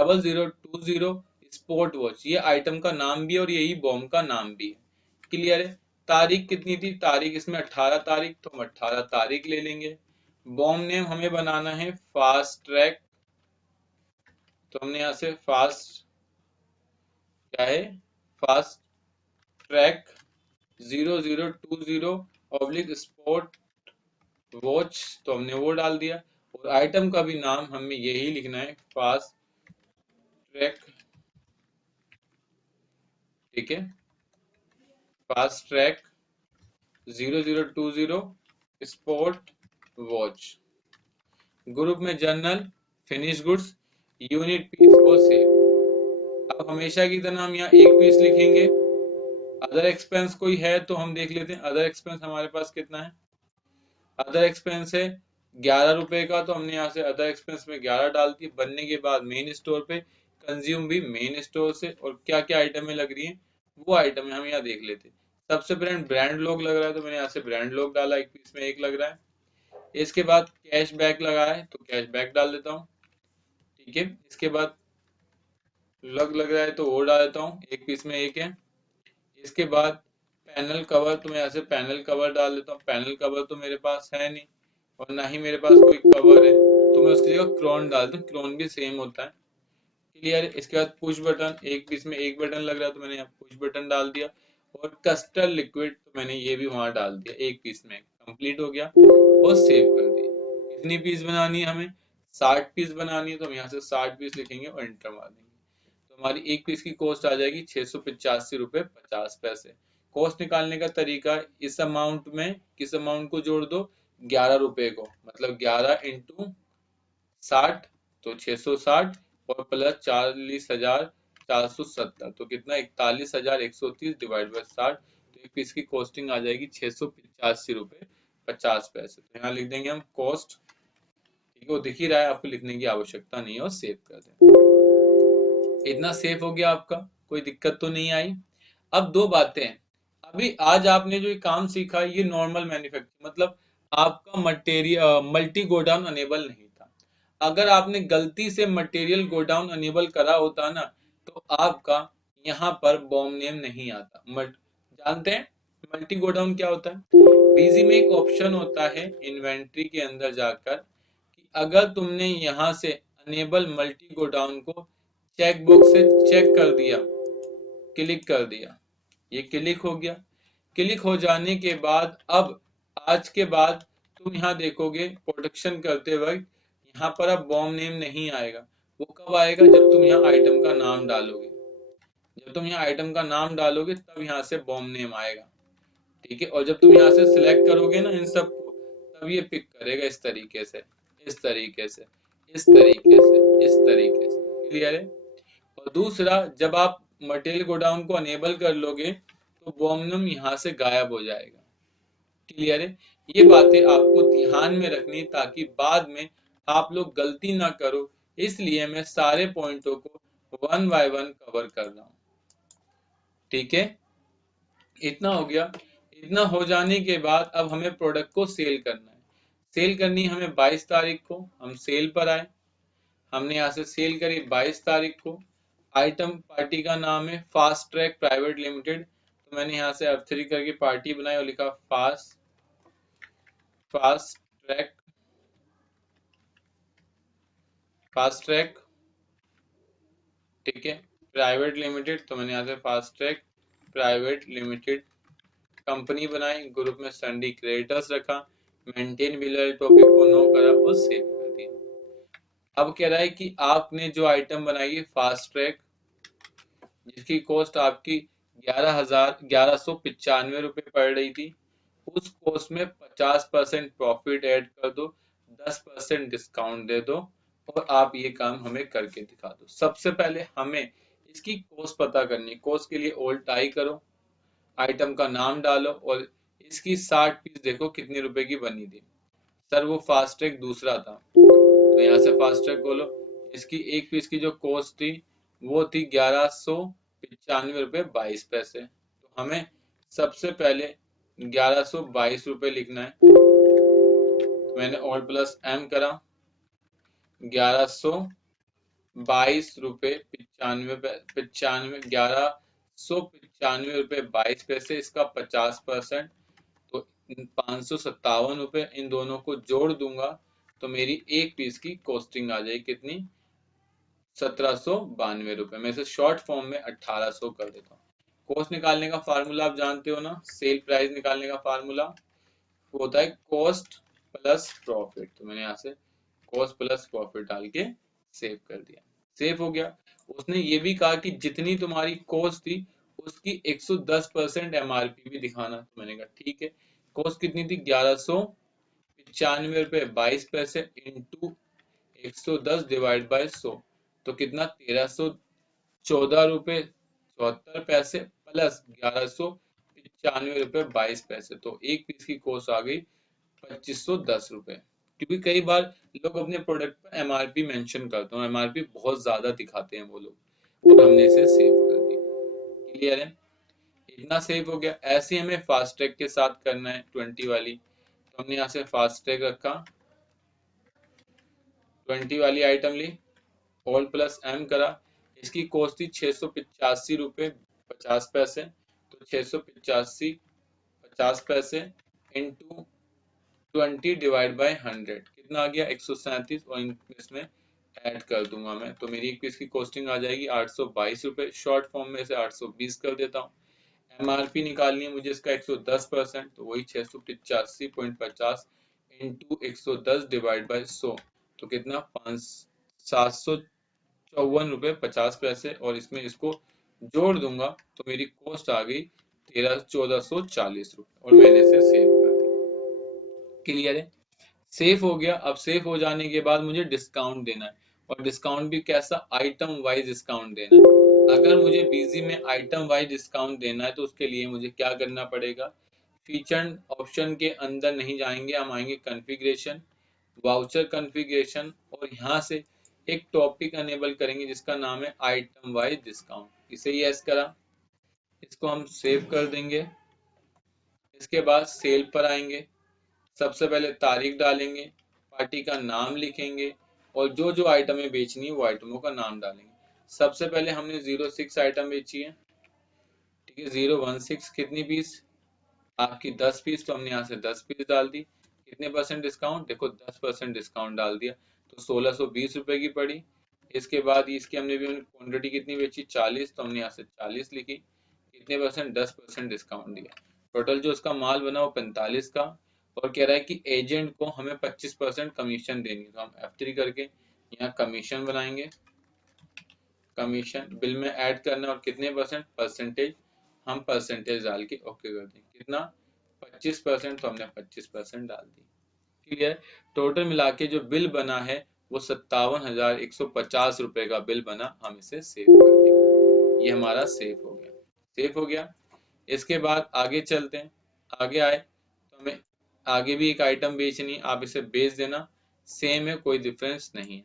0020 स्पोर्ट वॉच। ये आइटम का नाम भी है और यही बॉम्ब का नाम भी है। क्लियर है? तारीख कितनी थी? तारीख इसमें 18 तारीख, तो हम 18 तारीख ले लेंगे। बॉम्ब नेम हमें बनाना है फास्ट ट्रैक, तो हमने यहाँ से फास्ट, क्या है, फास्ट ट्रैक 0020 स्पोर्ट वॉच, तो हमने वो डाल दिया। और आइटम का भी नाम हमें यही लिखना है, फास्ट ट्रैक। ठीक है, fast track 0020 sport watch. Group में journal, finish goods, unit piece और सेव। अब हमेशा की तरह हम यहाँ एक पीस लिखेंगे। अदर एक्सपेंस कोई है तो हम देख लेते हैं, अदर एक्सपेंस हमारे पास कितना है। अदर एक्सपेंस है 11 रुपए का, तो हमने यहाँ से अदर एक्सपेंस में 11 डाल दी। बनने के बाद मेन स्टोर पे, कंज्यूम भी मेन स्टोर से, और क्या क्या आइटमें लग रही हैं वो आइटमें हम यहाँ देख लेते हैं। सबसे पहले ब्रांड लोग लग रहा है तो मैंने यहाँ से ब्रांड लोग डाला, एक पीस में एक लग रहा है। इसके बाद कैशबैक लगा है तो कैशबैक डाल देता हूँ। ठीक है, इसके बाद लग रहा है तो वो डाल देता हूँ, एक पीस में एक है। इसके बाद पैनल कवर, तो मैं यहाँ से पैनल कवर डाल देता हूँ। पैनल कवर तो मेरे पास है नहीं और ना ही मेरे पास कोई कवर है, तो मैं उसकी जगह क्रोन डाल दूँ, क्रोन भी सेम होता है। क्लियर है। इसके बाद पुश बटन, एक पीस में एक बटन लग रहा है तो मैंने यहाँ पुश बटन डाल दिया। और कस्टर्ड लिक्विड तो मैंने ये भी वहां डाल दिया, एक पीस में कंप्लीट हो गया और सेव कर दिया। कितनी पीस बनानी है हमें? 60 पीस बनानी है, तो हम यहाँ से 60 पीस लिखेंगे और एंटर मार देंगे। तो हमारी एक पीस की कॉस्ट आ जाएगी 685 रुपये 50 पैसे। कॉस्ट निकालने का तरीका, इस अमाउंट में किस अमाउंट को जोड़ दो? 11 रुपए को, मतलब 11 इंटू 60 तो 660 और प्लस 40,470 तो कितना? 41,130 डिवाइड बाई 60, तो एक पीस की कॉस्टिंग आ जाएगी 685 रुपये 50 पैसे। तो यहाँ लिख देंगे हम कॉस्ट। ठीक है, वो दिख ही रहा है, आपको लिखने की आवश्यकता नहीं है और सेव कर दें। इतना सेव हो गया आपका, कोई दिक्कत तो नहीं आई। अब दो बातें हैं। अभी आज आपने जो ये काम सीखा, ये नॉर्मल मैन्युफैक्चरिंग, मतलब आपका मटेरियल मल्टी गोडाउन अनेबल नहीं था। अगर आपने गलती से मटेरियल गोडाउन अनेबल करा होता ना, तो आपका यहाँ पर बॉम्ब नेम नहीं आता। जानते हैं मल्टी गोडाउन क्या होता है? बीजी में एक ऑप्शन होता है इन्वेंट्री के अंदर जाकर कि अगर तुमने यहाँ से अनेबल मल्टी गोडाउन को चेक बॉक्स से चेक कर दिया, क्लिक कर दिया, ये क्लिक हो गया। क्लिक हो जाने के बाद अब आज के बाद तुम यहाँ देखोगे प्रोडक्शन करते वक्त यहाँ पर अब बॉम्ब नेम नहीं आएगा। वो कब आएगा? जब तुम यहाँ आइटम का नाम डालोगे। जब तुम यहाँ आइटम का नाम डालोगे तब यहाँ से बॉम्ब नेम आएगा। ठीक है, और जब तुम यहाँ से सिलेक्ट करोगे ना इन सबको, तब ये पिक करेगा इस तरीके से, इस तरीके से, इस तरीके से, इस तरीके से। क्लियर है? और दूसरा, जब आप मटेरियल गोडाउन को अनेबल कर लोगे तो बॉम्ब नेम यहाँ से गायब हो जाएगा। क्लियर है? ये बातें आपको ध्यान में रखनी ताकि बाद में आप लोग गलती ना करो, इसलिए मैं सारे पॉइंटों को वन बाय वन कवर कर रहा हूँ। ठीक है, इतना हो गया। इतना हो जाने के बाद अब हमें प्रोडक्ट को सेल करना है। सेल करनी है हमें 22 तारीख को। हम सेल पर आए, हमने यहाँ से सेल करी 22 तारीख को। आइटम पार्टी का नाम है फास्ट ट्रैक प्राइवेट लिमिटेड, तो मैंने यहाँ से F3 करके पार्टी बनाई और लिखा फास्ट ट्रैक ठीक है प्राइवेट लिमिटेड, तो मैंने यहाँ से fast track private limited company बनाई, ग्रुप में संडी क्रिएटर्स रखा, मेंटेन बिलर टॉपिक को नो करा और सेव कर दिया। अब कह रहा है कि आपने जो आइटम बनाई है फास्ट ट्रैक, जिसकी कॉस्ट आपकी 11,1195 रुपए पड़ रही थी, उस कॉस्ट में 50% प्रॉफिट ऐड कर दो, 10% डिस्काउंट दे दो और आप ये काम हमें करके दिखा दो। सबसे पहले हमें इसकी कॉस्ट पता करनी। कॉस्ट के लिए ऑल्ट आई करो, आइटम का नाम डालो और इसकी 60 पीस देखो कितने रुपए की बनी थी। सर वो फास्ट ट्रैक दूसरा था, तो यहाँ से फास्ट ट्रैक बोलो। इसकी एक पीस की जो कॉस्ट थी वो थी 1195 रुपए 22 पैसे। तो हमें सबसे पहले 1122 रुपए लिखना है, तो मैंने ऑल्ट प्लस एम करा, 1122 रुपए 95 1195 रुपए 22 पैसे, इसका 50%, तो 557 रुपए इन दोनों को जोड़ दूंगा तो मेरी एक पीस की कॉस्टिंग आ जाएगी कितनी? 1792 रुपए। मैं इसे शॉर्ट फॉर्म में 1800 कर देता हूँ। कॉस्ट निकालने का फार्मूला आप जानते हो ना, सेल प्राइस निकालने का फार्मूला वो होता है कॉस्ट प्लस प्रॉफिट। तो मैंने यहाँ से कॉस्ट प्लस प्रॉफिट डाल के सेव कर दिया। सेव हो गया। उसने ये भी कहा कि जितनी तुम्हारी कॉस्ट थी उसकी 110% एमआरपी भी दिखाना। तो मैंने कहा ठीक है। कॉस्ट कितनी थी? 1195 रुपए 22 पैसे इंटू 110 डिवाइड बाय 100, तो कितना? 1314 रुपए 74 पैसे प्लस 1195 रुपए 22 पैसे, तो एक पीस की कॉस्ट आ गई 2510 रुपए। क्योंकि कई बार लोग अपने प्रोडक्ट पर एमआरपी मेंशन करते हैं, एमआरपी बहुत ज्यादा दिखाते हैं वो लोग, और हमने इसे सेव कर दिया। क्लियर है? इतना सेव हो गया। ऐसे हमें फास्ट ट्रैक के साथ करना है 20 वाली, तो हमने यहाँ से फास्ट ट्रैक रखा, 20 वाली आइटम ली, ऑल प्लस एम करा। इसकी कॉस्ट थी 685 रुपये 50 पैसे, तो 685 50 पैसे इंटू 20 डिवाइड बाई 100 कितना आ गया 137, और इसमें ऐड कर दूंगा मैं, तो मेरी एक पीस की कॉस्टिंग आ जाएगी 822 रुपये। शॉर्ट फॉर्म में से 820 कर देता हूँ। एमआरपी निकालनी है मुझे इसका 110%, तो वही 685.50 इंटू 110 डिवाइड बाई 100, तो कितना 754.50 रुपये, और इसमें इसको जोड़ दूंगा तो मेरी कॉस्ट आ गई 1440 रुपये, और मैंने इसे सेव कर दिया। क्लियर है? सेफ हो गया। अब सेफ हो जाने के बाद मुझे डिस्काउंट देना है, और डिस्काउंट भी कैसा, आइटम वाइज डिस्काउंट देना है। अगर मुझे बीजी में आइटम वाइज डिस्काउंट देना है तो उसके लिए मुझे क्या करना पड़ेगा, फीचर ऑप्शन के अंदर नहीं जाएंगे, हम आएंगे कॉन्फ़िगरेशन, वाउचर कॉन्फ़िगरेशन, और यहाँ से एक टॉपिक अनेबल करेंगे जिसका नाम है आइटम वाइज डिस्काउंट। इसे यस करा, इसको हम सेव कर देंगे। इसके बाद सेल पर आएंगे, सबसे पहले तारीख डालेंगे, पार्टी का नाम लिखेंगे, और जो जो आइटमें बेचनी है वो आइटमों का नाम डालेंगे। सबसे पहले हमने 06 आइटम बेची है, ठीक है। 016 कितनी पीस, आपकी 10 पीस, तो हमने यहाँ से 10 पीस डाल दी। कितने परसेंट डिस्काउंट, देखो 10% डिस्काउंट डाल दिया, तो 1620 रुपए की पड़ी। इसके बाद इसकी हमने भी क्वान्टिटी कितनी बेची 40, तो हमने यहाँ से 40 लिखी। कितने परसेंट, 10% डिस्काउंट दिया। टोटल जो उसका माल बना वो 45 का, और कह रहा है कि एजेंट को हमें 25% कमीशन देनी है, तो हम F3 करके यहाँ कमीशन बनाएंगे। कमीशन बिल में ऐड करना, और कितने परसेंट, परसेंटेज, हम परसेंटेज डाल के ओके कर देंगे। कितना 25%, तो हमने 25% डाल दी। क्लियर? टोटल मिला के जो बिल बना है वो 57,150 रुपए का बिल बना, हम इसे सेव कर देंगे। ये हमारा सेव हो गया, सेव हो गया। इसके बाद आगे चलते हैं। आगे आए तो हमें आगे भी एक आइटम बेचनी, आप इसे बेच देना, सेम है, कोई डिफरेंस नहीं है।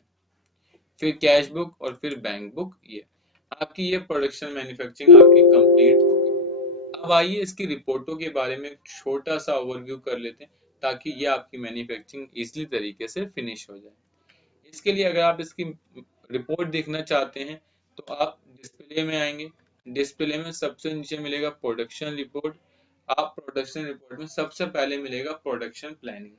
फिर कैश बुक और फिर बैंक बुक, ये आपकी ये प्रोडक्शन मैन्युफैक्चरिंग आपकी कंप्लीट हो गई। अब आइए इसकी रिपोर्टों के बारे में छोटा सा ओवरव्यू कर लेते हैं, ताकि ये आपकी मैन्युफैक्चरिंग इजीली तरीके से फिनिश हो जाए। इसके लिए अगर आप इसकी रिपोर्ट देखना चाहते हैं तो आप डिस्प्ले में आएंगे। डिस्प्ले में सबसे नीचे मिलेगा प्रोडक्शन रिपोर्ट। आप प्रोडक्शन रिपोर्ट में सबसे पहले मिलेगा प्रोडक्शन प्लानिंग।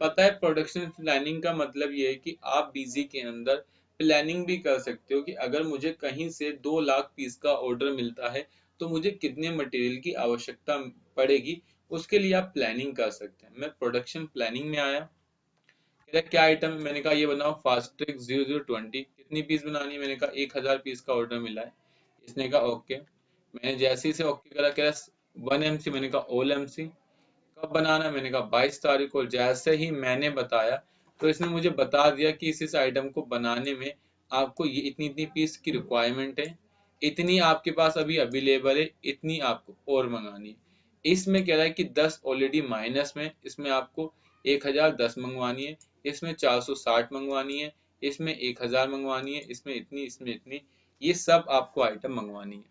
पता है प्रोडक्शन प्लानिंग का मतलब ये है कि आप बीजी के अंदर प्लानिंग भी कर सकते हो कि अगर मुझे कहीं से 2 लाख पीस का ऑर्डर मिलता है तो मुझे कितने मटेरियल की आवश्यकता पड़ेगी, उसके लिए आप प्लानिंग कर सकते हैं। मैं प्रोडक्शन प्लानिंग में आया, क्या आइटम, मैंने कहा ये बनाओ फास्ट ट्रैक 0020, कितनी पीस बनानी है, मैंने कहा 1000 पीस का ऑर्डर मिला है। इसने कहा ओके, मैंने जैसे ही से ओके करा, कह रहा 1 MC, मैंने कहा ऑल MC। कब बनाना है, मैंने कहा 22 तारीख को। जैसे ही मैंने बताया तो इसने मुझे बता दिया कि इस आइटम को बनाने में आपको ये इतनी इतनी पीस की रिक्वायरमेंट है, इतनी आपके पास अभी अवेलेबल है, इतनी आपको और मंगानी है। इसमें कह रहा है कि 10 ऑलरेडी माइनस में, इसमें आपको 1010 मंगवानी है, इसमें 460 मंगवानी है, इसमें 1000 मंगवानी है, इसमें इतनी, इसमें इतनी, ये सब आपको आइटम मंगवानी है।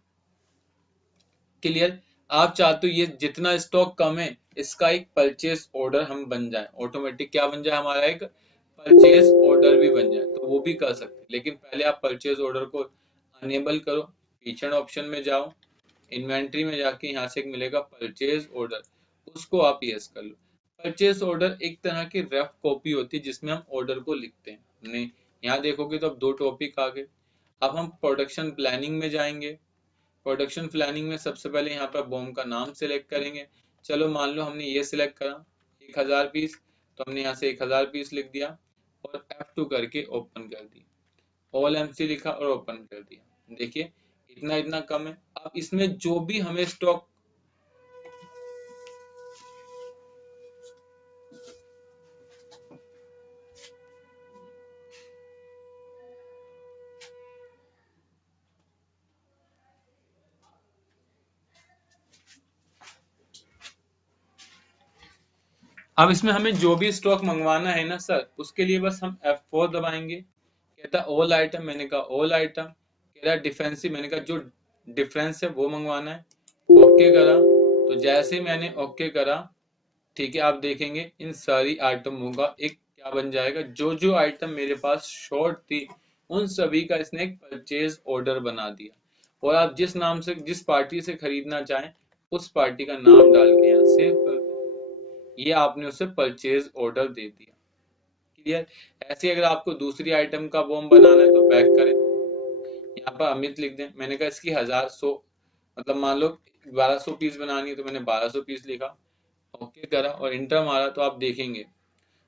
क्लियर? आप चाहते हो ये जितना स्टॉक कम है इसका एक परचेज ऑर्डर हम बन जाए, ऑटोमेटिक क्या बन जाए, हमारा एक परचेज ऑर्डर भी बन जाए, तो वो भी कर सकते हैं। लेकिन पहले आप परचेज ऑर्डर को अनेबल करो, फीचर ऑप्शन में जाओ, इन्वेंट्री में जाके यहाँ से एक मिलेगा परचेज ऑर्डर, उसको आप यस कर लो। परचेज ऑर्डर एक तरह की रफ कॉपी होती है जिसमें हम ऑर्डर को लिखते हैं। हमने यहाँ देखोगे तो अब 2 टॉपिक आ गए। अब हम प्रोडक्शन प्लानिंग में जाएंगे। प्रोडक्शन प्लानिंग में सबसे पहले यहाँ पर बॉम्ब का नाम सिलेक्ट करेंगे। चलो मान लो हमने ये सिलेक्ट करा 1000 पीस, तो हमने यहाँ से 1000 पीस लिख दिया और F2 करके ओपन कर दी, ऑल MC लिखा और ओपन कर दिया। देखिए इतना इतना कम है। अब इसमें जो भी हमें स्टॉक, अब इसमें हमें जो भी स्टॉक मंगवाना है ना सर, उसके लिए बस हम F4 दबाएंगे। कहता ऑल आइटम, मैंने कहा ऑल आइटम। कह रहा डिफेंसिव, मैंने कहा जो डिफरेंस है वो मंगवाना है। ओके करा, तो जैसे मैंने ओके करा, ठीक है, आप देखेंगे इन सारी आइटमों का एक क्या बन जाएगा, जो जो आइटम मेरे पास शॉर्ट थी उन सभी का इसने एक परचेज ऑर्डर बना दिया। और आप जिस नाम से जिस पार्टी से खरीदना चाहें उस पार्टी का नाम डाल के यहाँ सेव कर दें। ये आपने उसे परचेज ऑर्डर दे दिया। क्लियर। ऐसे अगर आपको दूसरी आइटम का बॉम्ब बनाना है तो बैक करें, यहाँ पर अमित लिख दें। मैंने कहा इसकी 1000 100 मतलब मान लो 1200 पीस बनानी है तो मैंने 1200 पीस लिखा, ओके करा और इंटर मारा, तो आप देखेंगे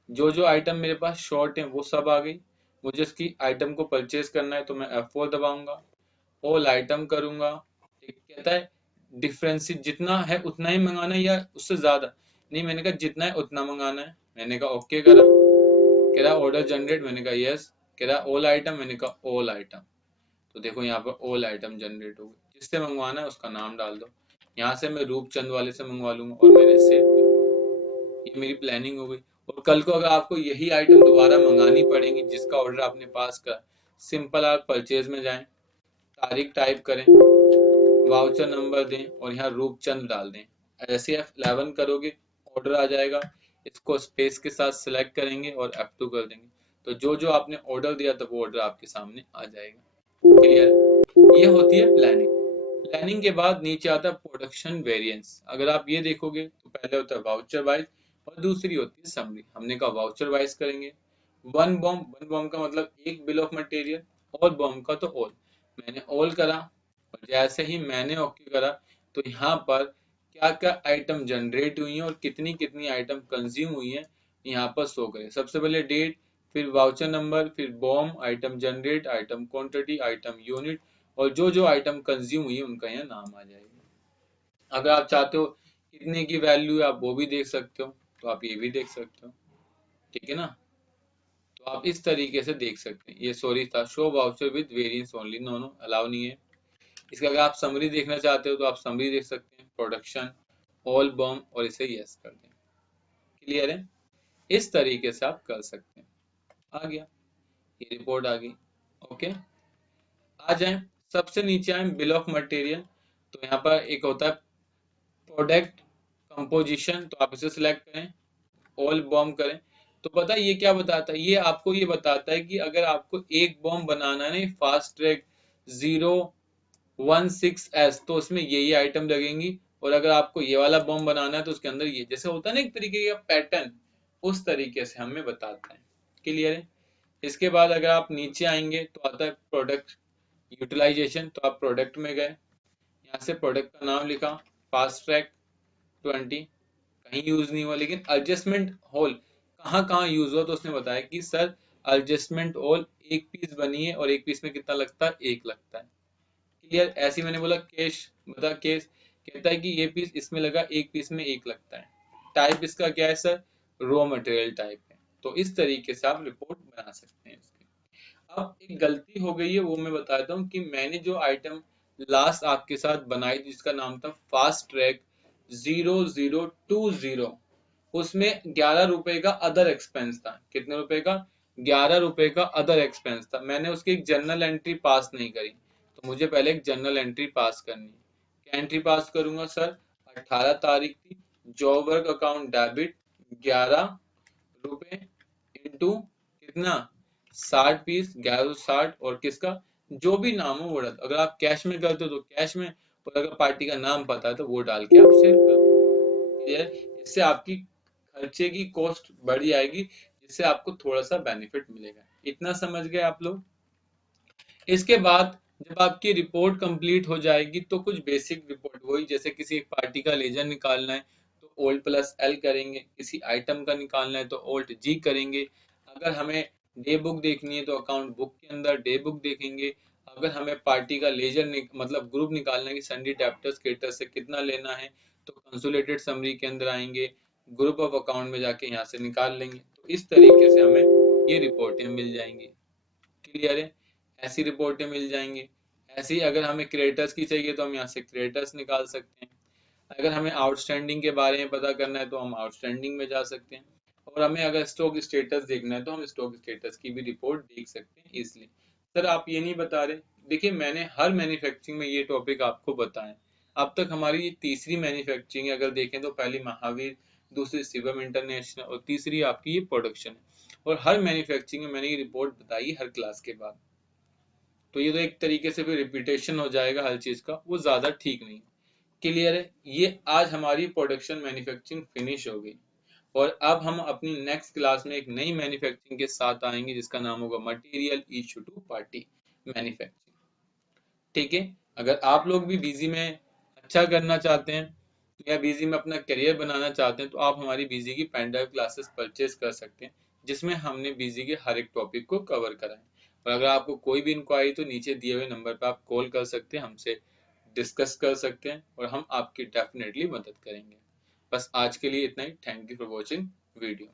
जो जो आइटम मेरे पास शॉर्ट है वो सब आ गई। मुझे इसकी आइटम को परचेज करना है तो मैं F4 दबाऊंगा, ऑल आइटम करूंगा। ठीक कहता है डिफरेंस जितना है उतना ही मंगाना है या उससे ज्यादा, नहीं मैंने कहा जितना है उतना मंगाना है। मैंने कहा ओके करा, कह रहा ऑर्डर जनरेट, मैंने कहा यस, कह रहा ऑल आइटम, मैंने कहा ऑल आइटम। तो देखो यहाँ पर ऑल आइटम जनरेट हो गए, जिससे मंगवाना है उसका नाम डाल दो। यहाँ से मैं रूपचंद वाले से मंगवा लूंगा और मैंने सेव कर दिया। ये मेरी प्लानिंग हो गई। और कल को अगर आपको यही आइटम दोबारा मंगानी पड़ेगी जिसका ऑर्डर आपने पास करा, सिंपल आप परचेज में जाएं, तारीख टाइप करें, वाउचर नंबर दें और यहाँ रूपचंद डाल दें। ऐसे F11 करोगे ऑर्डर आ जाएगा, इसको स्पेस के साथ सिलेक्ट करेंगे और F2 कर देंगे, तो जो जो आपने ऑर्डर दिया था वो ऑर्डर आपके सामने आ जाएगा। क्लियर। ये होती है प्लानिंग। प्लानिंग के बाद नीचे आता है प्रोडक्शन वेरिएंस। अगर आप ये देखोगे तो पहले होता है वाउचर वाइज और दूसरी होती है समरी। हमने कहा वाउचर वाइज करेंगे। वन बॉम्ब का मतलब एक bill of material, all bomb का तो ऑल। मैंने ऑल करा और जैसे ही मैंने ओके करा तो यहाँ पर क्या क्या आइटम जनरेट हुई हैं और कितनी कितनी आइटम कंज्यूम हुई हैं यहाँ पर शो करें। सबसे पहले डेट, फिर वाउचर नंबर, फिर bomb, item generate, item quantity, item unit और जो जो आइटम कंज्यूम हुई है उनका यहाँ नाम आ जाएगा। अगर आप चाहते हो कितने की वैल्यू है आप वो भी देख सकते हो, तो आप ये भी देख सकते हो। ठीक है ना। तो आप इस तरीके से देख सकते हैं। ये सॉरी था, show voucher with variance only, no no allow नहीं है। इसका अगर आप समरी देखना चाहते हो तो आप समरी देख सकते हैं, प्रोडक्शन, ऑल बॉम्ब और इसे यस कर दें। क्लियर है। इस तरीके से आप कर सकते हैं। आ गया, ये रिपोर्ट आ गई। ओके, आ जाए सबसे नीचे आए बिल ऑफ मटेरियल। तो यहाँ पर एक होता है प्रोडक्ट कंपोजिशन, तो आप इसे सिलेक्ट करें, ऑल बॉम्ब करें। तो पता है ये क्या बताता है, ये आपको ये बताता है कि अगर आपको एक बॉम्ब बनाना है ना फास्ट ट्रैक 016S तो उसमें ये आइटम लगेंगी। और अगर आपको ये वाला बॉम्ब बनाना है तो उसके अंदर ये, जैसे होता है ना एक तरीके का पैटर्न, उस तरीके से हमें बताता है। क्लियर है। इसके बाद अगर आप नीचे आएंगे तो आता है प्रोडक्ट यूटिलाइजेशन। तो आप प्रोडक्ट में गए, यहाँ से प्रोडक्ट का नाम लिखा, फास्ट ट्रैक 20, कहीं यूज नहीं हुआ, लेकिन एडजस्टमेंट होल कहाँ कहाँ यूज हुआ तो उसने बताया कि सर एडजस्टमेंट होल एक पीस बनी है और एक पीस में कितना लगता है, एक लगता है। क्लियर। ऐसे मैंने बोला केश, बता केस, कहता है कि ये पीस इसमें लगा, एक पीस में एक लगता है। टाइप इसका क्या है सर, रॉ मटेरियल टाइप है। तो इस तरीके से आप रिपोर्ट बना सकते हैं इसकी। अब एक गलती हो गई है वो मैं बताता हूँ कि मैंने जो आइटम लास्ट आपके साथ बनाई जिसका नाम था फास्ट ट्रैक 0020, उसमें 11 रुपए का अदर एक्सपेंस था। कितने रुपए का, 11 रुपए का अदर एक्सपेंस था। मैंने उसकी एक जर्नल एंट्री पास नहीं करी, तो मुझे पहले एक जर्नल एंट्री पास करनी है। क्या एंट्री पास करूंगा सर, 18 तारीख थी, जॉब वर्क अकाउंट डेबिट 11 रुपए इंटू कितना, 60 पीस, 1160, और किसका जो भी नाम हो वो डाल। अगर आप कैश में करते हो तो कैश में, और अगर पार्टी का नाम पता है तो वो डाल के आप सेव कर दो। क्लियर। इससे आपकी खर्चे की कॉस्ट बढ़ जाएगी, जिससे आपको थोड़ा सा बेनिफिट मिलेगा। इतना समझ गए आप लोग। इसके बाद जब आपकी रिपोर्ट कंप्लीट हो जाएगी तो कुछ बेसिक रिपोर्ट, वही जैसे किसी एक पार्टी का लेजर निकालना है तो ओल्ट प्लस एल करेंगे, किसी आइटम का निकालना है तो ओल्ट जी करेंगे, अगर हमें डे बुक देखनी है तो अकाउंट बुक के अंदर डे बुक देखेंगे, अगर हमें पार्टी का लेजर मतलब ग्रुप निकालना है कि संडे डेप्टर स्टेटस से कितना लेना है तो कंसोलिडेटेड समरी के अंदर आएंगे, ग्रुप ऑफ अकाउंट में जाके यहाँ से निकाल लेंगे। तो इस तरीके से हमें ये रिपोर्टें मिल जाएंगी। क्लियर है। ऐसी रिपोर्टें मिल जाएंगी। ऐसे ही अगर हमें क्रेडिटर्स की चाहिए तो हम यहाँ से क्रेडिटर्स निकाल सकते हैं। अगर हमें आउटस्टैंडिंग के बारे में पता करना है तो हम आउटस्टैंडिंग में जा सकते हैं। और हमें अगर स्टॉक स्टेटस देखना है तो हम स्टॉक स्टेटस की भी रिपोर्ट देख सकते हैं इसलिए। सर आप ये नहीं बता रहे, देखिए मैंने हर मैन्युफैक्चरिंग में ये टॉपिक आपको बताया, अब तक हमारी ये तीसरी मैन्युफैक्चरिंग है, अगर देखें तो पहली महावीर, दूसरी शिवम इंटरनेशनल और तीसरी आपकी ये प्रोडक्शन है। और हर मैन्युफैक्चरिंग में मैंने ये रिपोर्ट बताई हर क्लास के बाद, तो ये तो एक तरीके से फिर रिपीटेशन हो जाएगा हर चीज का, वो ज्यादा ठीक नहीं। क्लियर है? ये आज हमारी प्रोडक्शन मैन्युफैक्चरिंग फिनिश हो गई और अब हम अपनी नेक्स्ट क्लास में एक नई मैन्युफैक्चरिंग के साथ आएंगे जिसका नाम होगा material issue to party manufacturing. ठीक है? अगर आप लोग भी बीजी में अच्छा करना चाहते हैं या बीजी में अपना करियर बनाना चाहते हैं तो आप हमारी बीजी की पेन ड्राइव क्लासेस परचेज कर सकते हैं, जिसमें हमने बीजी के हर एक टॉपिक को कवर करा है। और अगर आपको कोई भी इंक्वायरी तो नीचे दिए हुए नंबर पर आप कॉल कर सकते हैं, हमसे डिस्कस कर सकते हैं और हम आपकी डेफिनेटली मदद करेंगे। बस आज के लिए इतना ही। Thank you for watching video.